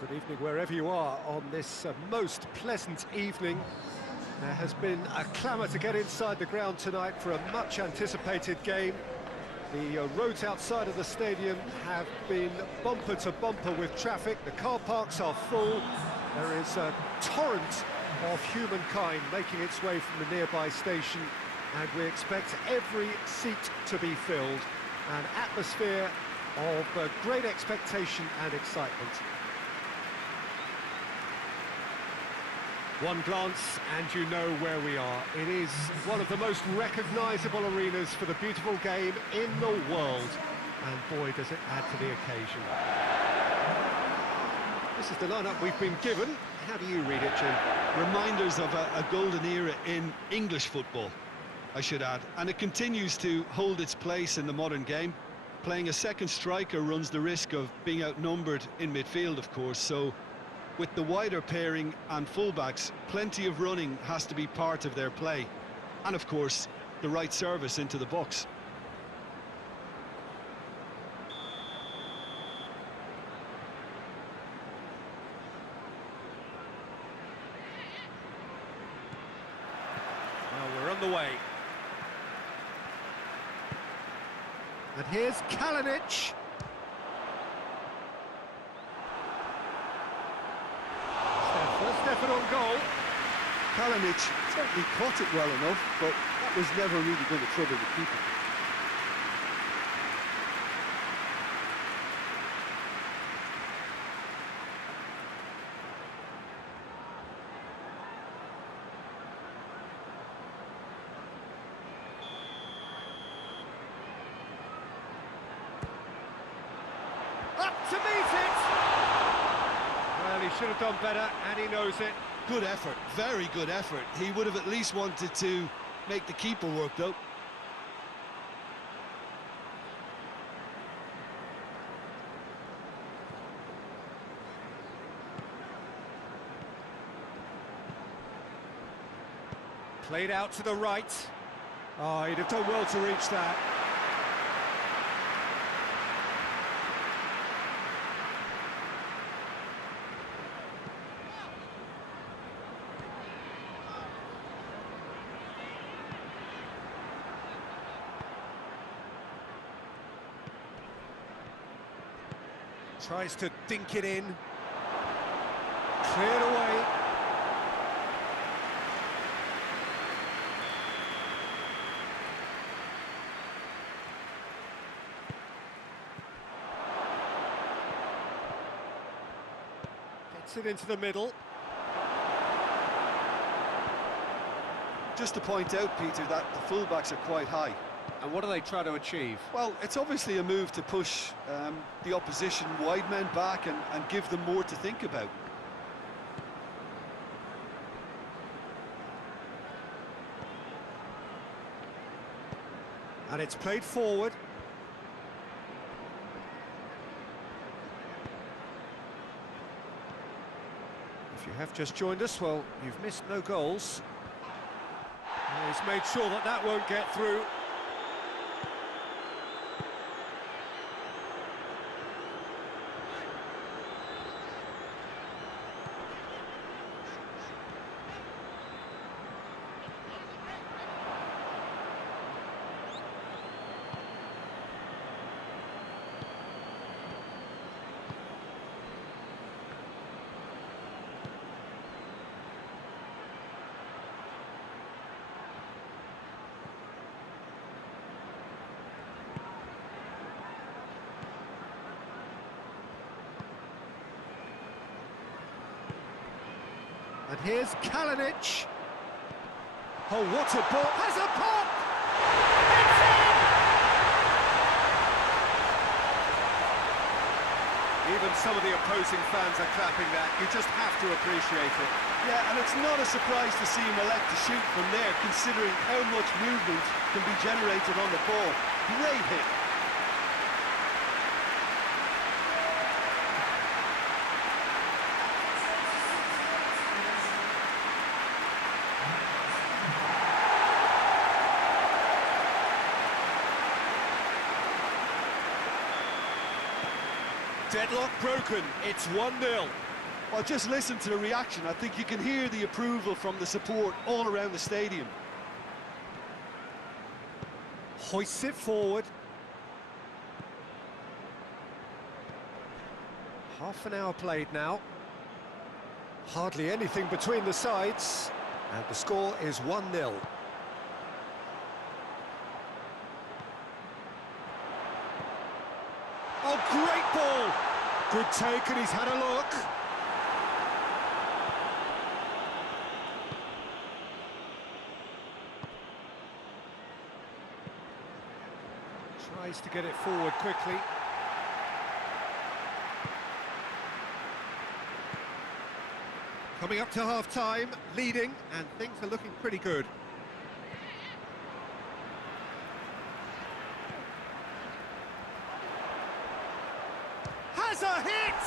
Good evening wherever you are on this most pleasant evening. There has been a clamour to get inside the ground tonight for a much-anticipated game. The roads outside of the stadium have been bumper to bumper with traffic. The car parks are full. There is a torrent of humankind making its way from the nearby station, and we expect every seat to be filled. An atmosphere of great expectation and excitement. One glance and you know where we are. It is one of the most recognisable arenas for the beautiful game in the world. And boy, does it add to the occasion. This is the lineup we've been given. How do you read it, Jim? Reminders of a golden era in English football, I should add. And it continues to hold its place in the modern game. Playing a second striker runs the risk of being outnumbered in midfield, of course, so with the wider pairing and fullbacks, plenty of running has to be part of their play. And of course, the right service into the box. Well, we're on the way. And here's Kalinic. Stefan on goal. Kalinic certainly caught it well enough, but that was never really going to trouble the keeper. Up to meet it! Well, he should have done better, and he knows it. Good effort, very good effort. He would have at least wanted to make the keeper work, though. Played out to the right. Oh, he'd have done well to reach that. Tries to dink it in. Cleared away. Gets it into the middle. Just to point out, Peter, that the fullbacks are quite high. And what are they trying to achieve? Well, it's obviously a move to push the opposition wide men back and give them more to think about. And it's played forward. If you have just joined us, well, you've missed no goals. And he's made sure that that won't get through. And here's Kalinic. Oh, what a ball! Has a pop! It's in! Even some of the opposing fans are clapping that. You just have to appreciate it. Yeah, and it's not a surprise to see him elect to shoot from there, considering how much movement can be generated on the ball. Great hit. Deadlock broken, it's 1-0. Well, just listen to the reaction. I think you can hear the approval from the support all around the stadium. Hoists it forward. Half an hour played now. Hardly anything between the sides, and the score is 1-0. Oh, great ball! Good take, and he's had a look. Tries to get it forward quickly. Coming up to half-time, leading, and things are looking pretty good. Has a hit!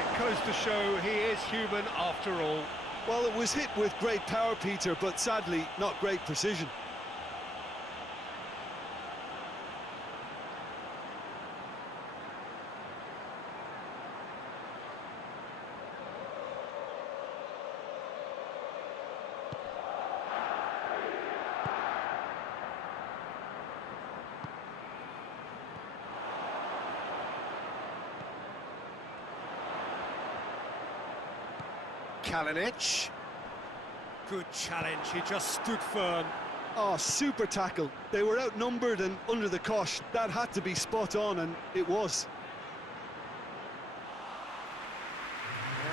It goes to show he is human after all. Well, it was hit with great power, Peter, but sadly, not great precision. Kalinic. Good challenge, he just stood firm. Oh, super tackle. They were outnumbered and under the cosh. That had to be spot on, and it was.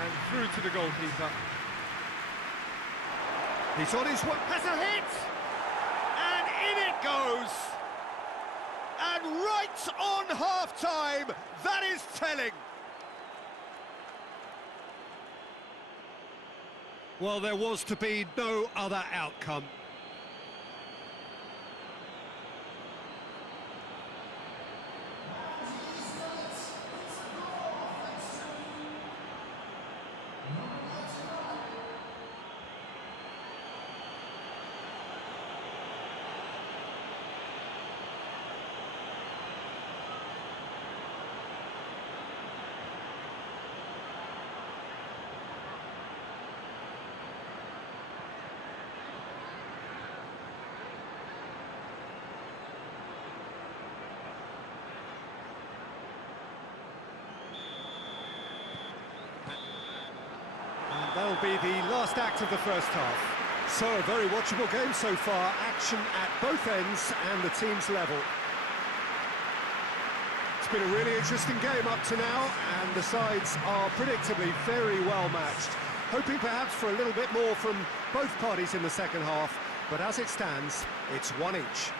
And through to the goalkeeper. He's on his way. Has a hit! And in it goes! And right on half-time, that is telling. Well, there was to be no other outcome. That'll be the last act of the first half. So, a very watchable game so far. Action at both ends and the team's level. It's been a really interesting game up to now, and the sides are predictably very well matched. Hoping perhaps for a little bit more from both parties in the second half, but as it stands, it's one each.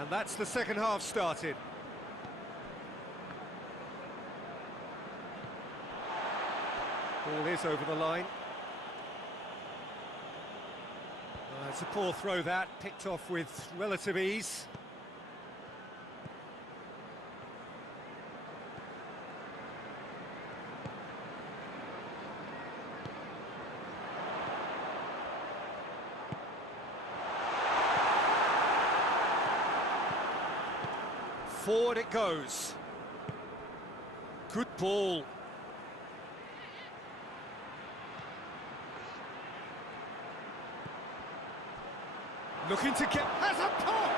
And that's the second half started. Ball is over the line. It's a poor throw that, picked off with relative ease. Forward it goes. Good ball. Looking to get... has a pop!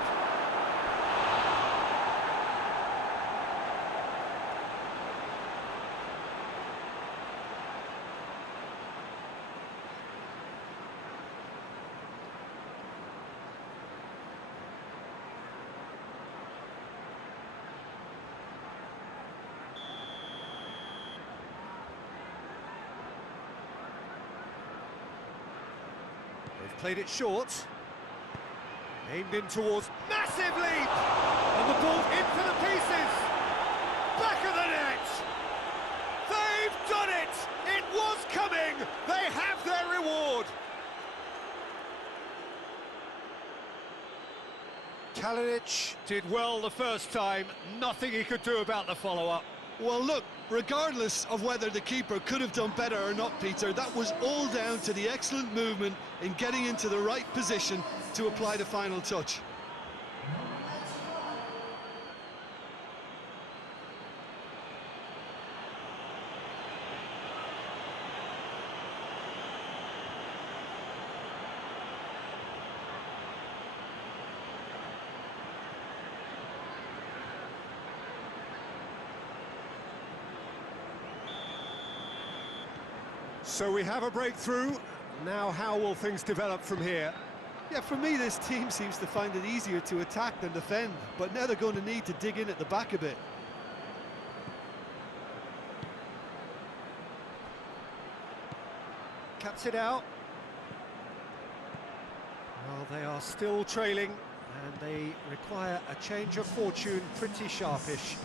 They've played it short. Aimed in towards, massive leap! And the ball into the pieces! Back of the net! They've done it! It was coming! They have their reward! Kalinic did well the first time, nothing he could do about the follow-up. Well, look, regardless of whether the keeper could have done better or not, Peter, that was all down to the excellent movement in getting into the right position to apply the final touch. So we have a breakthrough. Now how will things develop from here? Yeah, for me, this team seems to find it easier to attack than defend, but now they're going to need to dig in at the back a bit. Cuts it out. Well, they are still trailing, and they require a change of fortune pretty sharpish.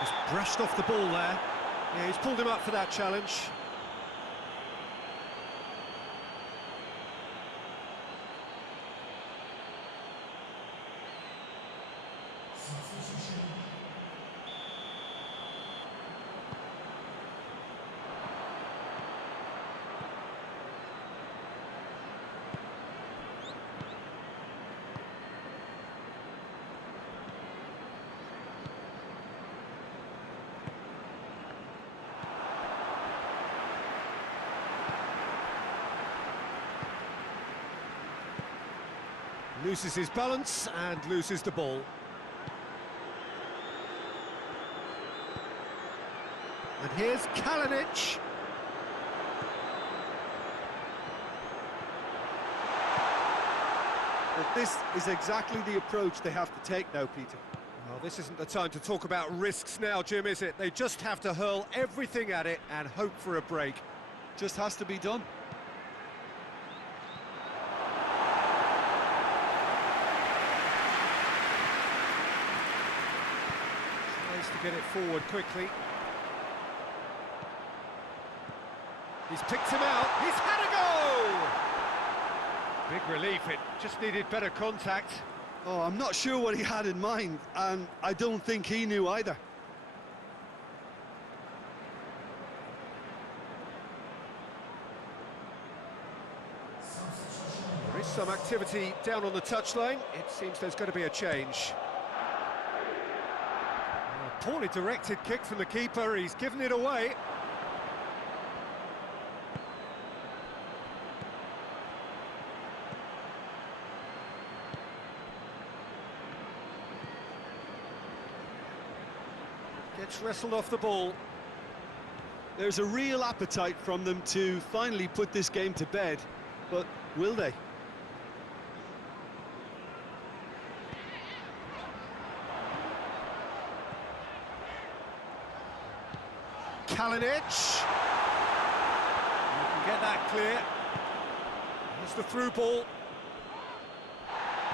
Just brushed off the ball there. Yeah, he's pulled him up for that challenge. Loses his balance and loses the ball. And here's Kalinic. But this is exactly the approach they have to take now, Peter. Well, this isn't the time to talk about risks now, Jim, is it? They just have to hurl everything at it and hope for a break. Just has to be done. To get it forward quickly. He's picked him out, he's had a go! Big relief, it just needed better contact. Oh, I'm not sure what he had in mind, and I don't think he knew either. There is some activity down on the touchline. It seems there's going to be a change. Poorly directed kick from the keeper, he's given it away. Gets wrestled off the ball. There's a real appetite from them to finally put this game to bed, but will they? Kalinic. You can get that clear. That's the through ball.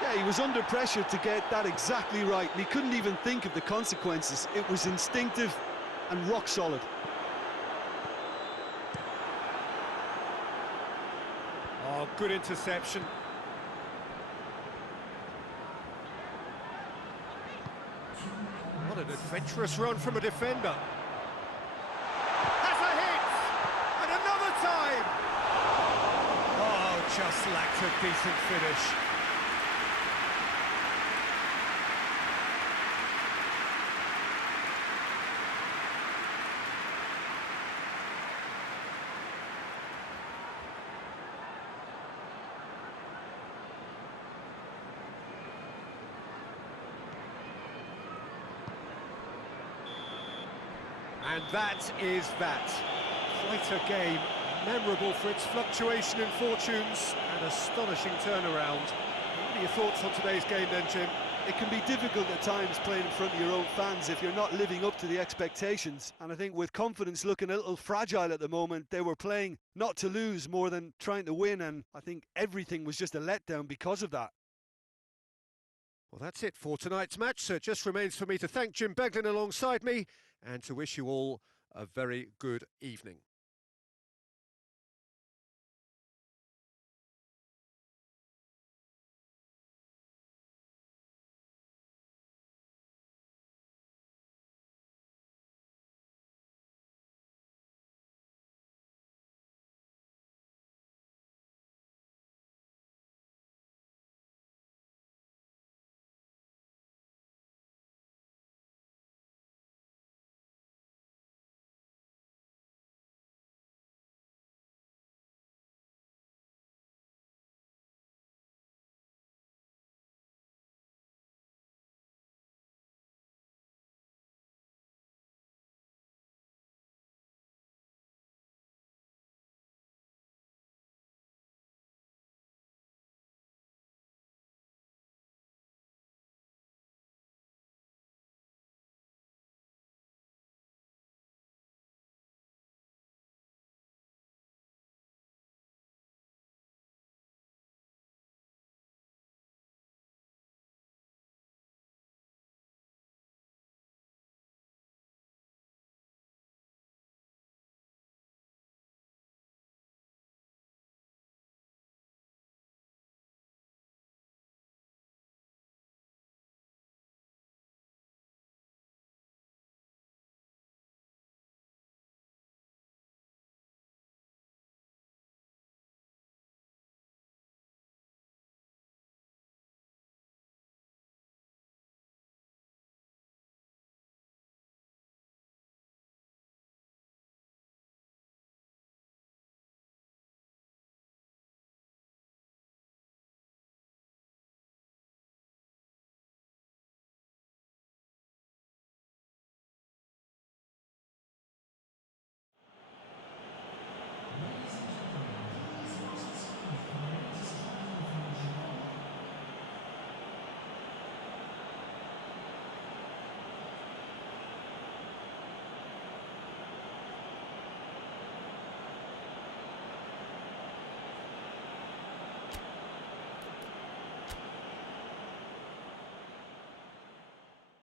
Yeah, he was under pressure to get that exactly right, and he couldn't even think of the consequences. It was instinctive and rock solid. Oh, good interception. What an adventurous run from a defender. Just lacked a decent finish. And that is that. Quite a game. Memorable for its fluctuation in fortunes and astonishing turnaround. What are your thoughts on today's game then, Jim? It can be difficult at times playing in front of your own fans if you're not living up to the expectations. And I think with confidence looking a little fragile at the moment, they were playing not to lose more than trying to win, and I think everything was just a letdown because of that. Well, that's it for tonight's match, so it just remains for me to thank Jim Beglin alongside me and to wish you all a very good evening.